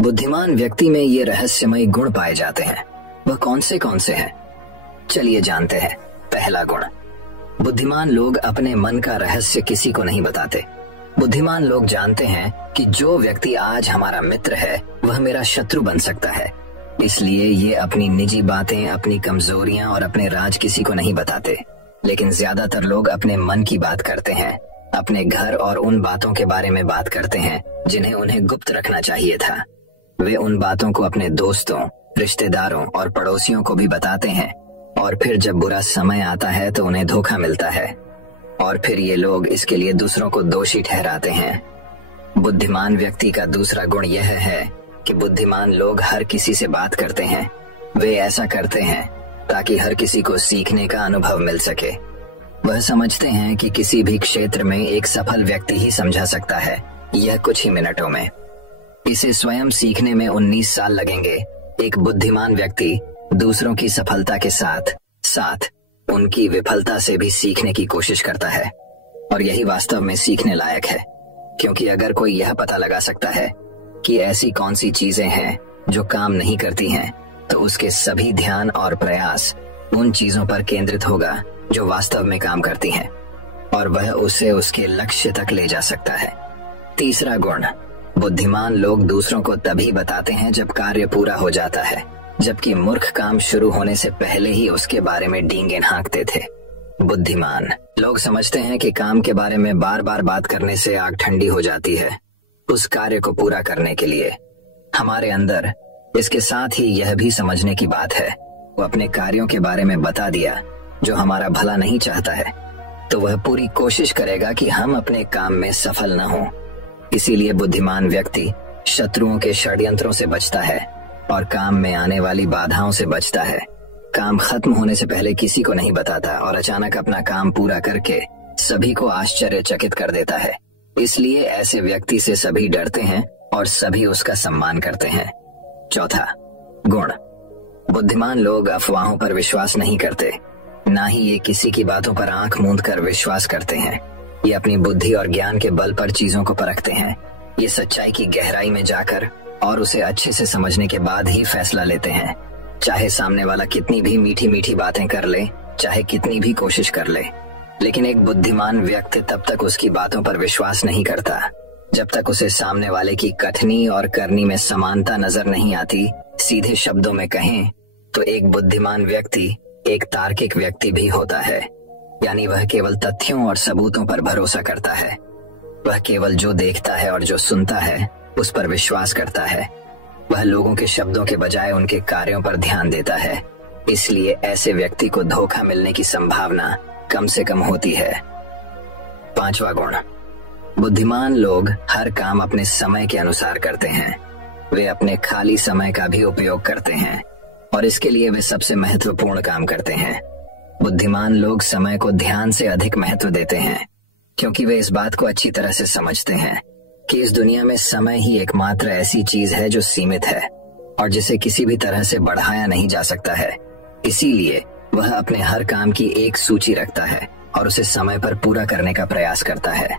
बुद्धिमान व्यक्ति में ये रहस्यमय गुण पाए जाते हैं। वह कौन से हैं? चलिए जानते हैं। पहला गुण, बुद्धिमान लोग अपने मन का रहस्य किसी को नहीं बताते। बुद्धिमान लोग जानते हैं कि जो व्यक्ति आज हमारा मित्र है वह मेरा शत्रु बन सकता है, इसलिए ये अपनी निजी बातें, अपनी कमजोरियां और अपने राज किसी को नहीं बताते। लेकिन ज्यादातर लोग अपने मन की बात करते हैं, अपने घर और उन बातों के बारे में बात करते हैं जिन्हें उन्हें गुप्त रखना चाहिए था। वे उन बातों को अपने दोस्तों, रिश्तेदारों और पड़ोसियों को भी बताते हैं और फिर जब बुरा समय आता है तो उन्हें धोखा मिलता है और फिर ये लोग इसके लिए दूसरों को दोषी ठहराते हैं। बुद्धिमान व्यक्ति का दूसरा गुण यह है कि बुद्धिमान लोग हर किसी से बात करते हैं। वे ऐसा करते हैं ताकि हर किसी को सीखने का अनुभव मिल सके। वह समझते हैं कि किसी भी क्षेत्र में एक सफल व्यक्ति ही समझा सकता है यह कुछ ही मिनटों में। इसे स्वयं सीखने में 19 साल लगेंगे। एक बुद्धिमान व्यक्ति दूसरों की सफलता के साथ साथ उनकी विफलता से भी सीखने की कोशिश करता है और यही वास्तव में सीखने लायक है, क्योंकि अगर कोई यह पता लगा सकता है कि ऐसी कौन सी चीजें हैं जो काम नहीं करती हैं, तो उसके सभी ध्यान और प्रयास उन चीजों पर केंद्रित होगा जो वास्तव में काम करती हैं और वह उसे उसके लक्ष्य तक ले जा सकता है। तीसरा गुण, बुद्धिमान लोग दूसरों को तभी बताते हैं जब कार्य पूरा हो जाता है, जबकि मूर्ख काम शुरू होने से पहले ही उसके बारे में डींगे हाँकते थे। बुद्धिमान लोग समझते हैं कि काम के बारे में बार बार बात करने से आग ठंडी हो जाती है। उस कार्य को पूरा करने के लिए हमारे अंदर इसके साथ ही यह भी समझने की बात है, वो अपने कार्यों के बारे में बता दिया जो हमारा भला नहीं चाहता है, तो वह पूरी कोशिश करेगा कि हम अपने काम में सफल न हों। इसीलिए बुद्धिमान व्यक्ति शत्रुओं के षड्यंत्रों से बचता है और काम में आने वाली बाधाओं से बचता है। काम खत्म होने से पहले किसी को नहीं बताता और अचानक अपना काम पूरा करके सभी को आश्चर्यचकित कर देता है। इसलिए ऐसे व्यक्ति से सभी डरते हैं और सभी उसका सम्मान करते हैं। चौथा गुण, बुद्धिमान लोग अफवाहों पर विश्वास नहीं करते, ना ही ये किसी की बातों पर आंख मूंद कर विश्वास करते हैं। ये अपनी बुद्धि और ज्ञान के बल पर चीजों को परखते हैं। ये सच्चाई की गहराई में जाकर और उसे अच्छे से समझने के बाद ही फैसला लेते हैं, चाहे सामने वाला कितनी भी मीठी मीठी बातें कर ले, चाहे कितनी भी कोशिश कर ले। लेकिन एक बुद्धिमान व्यक्ति तब तक उसकी बातों पर विश्वास नहीं करता जब तक उसे सामने वाले की कथनी और करनी में समानता नजर नहीं आती। सीधे शब्दों में कहें तो एक बुद्धिमान व्यक्ति एक तार्किक व्यक्ति भी होता है, यानी वह केवल तथ्यों और सबूतों पर भरोसा करता है। वह केवल जो देखता है और जो सुनता है उस पर विश्वास करता है। वह लोगों के शब्दों के बजाय उनके कार्यों पर ध्यान देता है। इसलिए ऐसे व्यक्ति को धोखा मिलने की संभावना कम से कम होती है। पांचवा गुण, बुद्धिमान लोग हर काम अपने समय के अनुसार करते हैं। वे अपने खाली समय का भी उपयोग करते हैं और इसके लिए वे सबसे महत्वपूर्ण काम करते हैं। बुद्धिमान लोग समय को ध्यान से अधिक महत्व देते हैं, क्योंकि वे इस बात को अच्छी तरह से समझते हैं कि इस दुनिया में समय ही एकमात्र ऐसी चीज है जो सीमित है और जिसे किसी भी तरह से बढ़ाया नहीं जा सकता है। इसीलिए वह अपने हर काम की एक सूची रखता है और उसे समय पर पूरा करने का प्रयास करता है।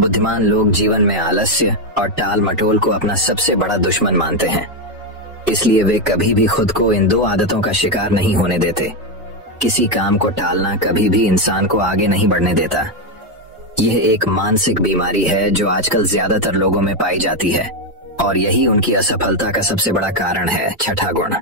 बुद्धिमान लोग जीवन में आलस्य और टाल मटोल को अपना सबसे बड़ा दुश्मन मानते हैं। इसलिए वे कभी भी खुद को इन दो आदतों का शिकार नहीं होने देते। किसी काम को टालना कभी भी इंसान को आगे नहीं बढ़ने देता। यह एक मानसिक बीमारी है जो आजकल ज्यादातर लोगों में पाई जाती है और यही उनकी असफलता का सबसे बड़ा कारण है। छठा गुण,